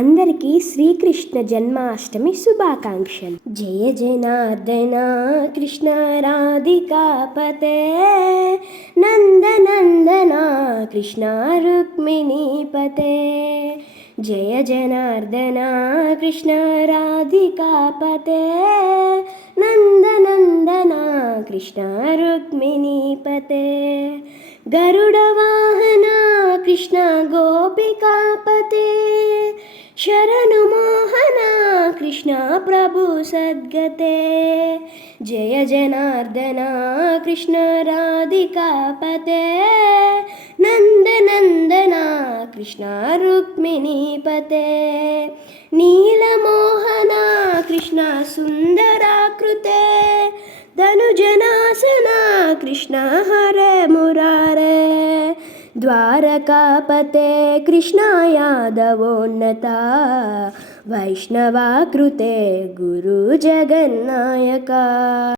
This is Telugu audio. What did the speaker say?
అందరికీ శ్రీకృష్ణ జన్మాష్టమి శుభాకాంక్షలు. జయ జనార్దన కృష్ణ రాధికాపతే నందనందన కృష్ణ రుక్మిణీపతే. జయ జనార్దన కృష్ణ రాధికాపతే నందనందన కృష్ణ రుక్మిణీపతే. గరుడ వాహన కృష్ణ గోపికాపతే శరణు మోహన కృష్ణ ప్రభు సద్గతే. జయ జనార్దన కృష్ణ రాధికాపతే నందనందన కృష్ణ రుక్మిణీపతే. నీలమోహన కృష్ణ సుందరాకృతే ధనుజనాసన కృష్ణ హరే మురారే. ద్వారకాపతే కృష్ణ యాదవోన్నత వైష్ణవాకృతే గురు జగన్నాయక.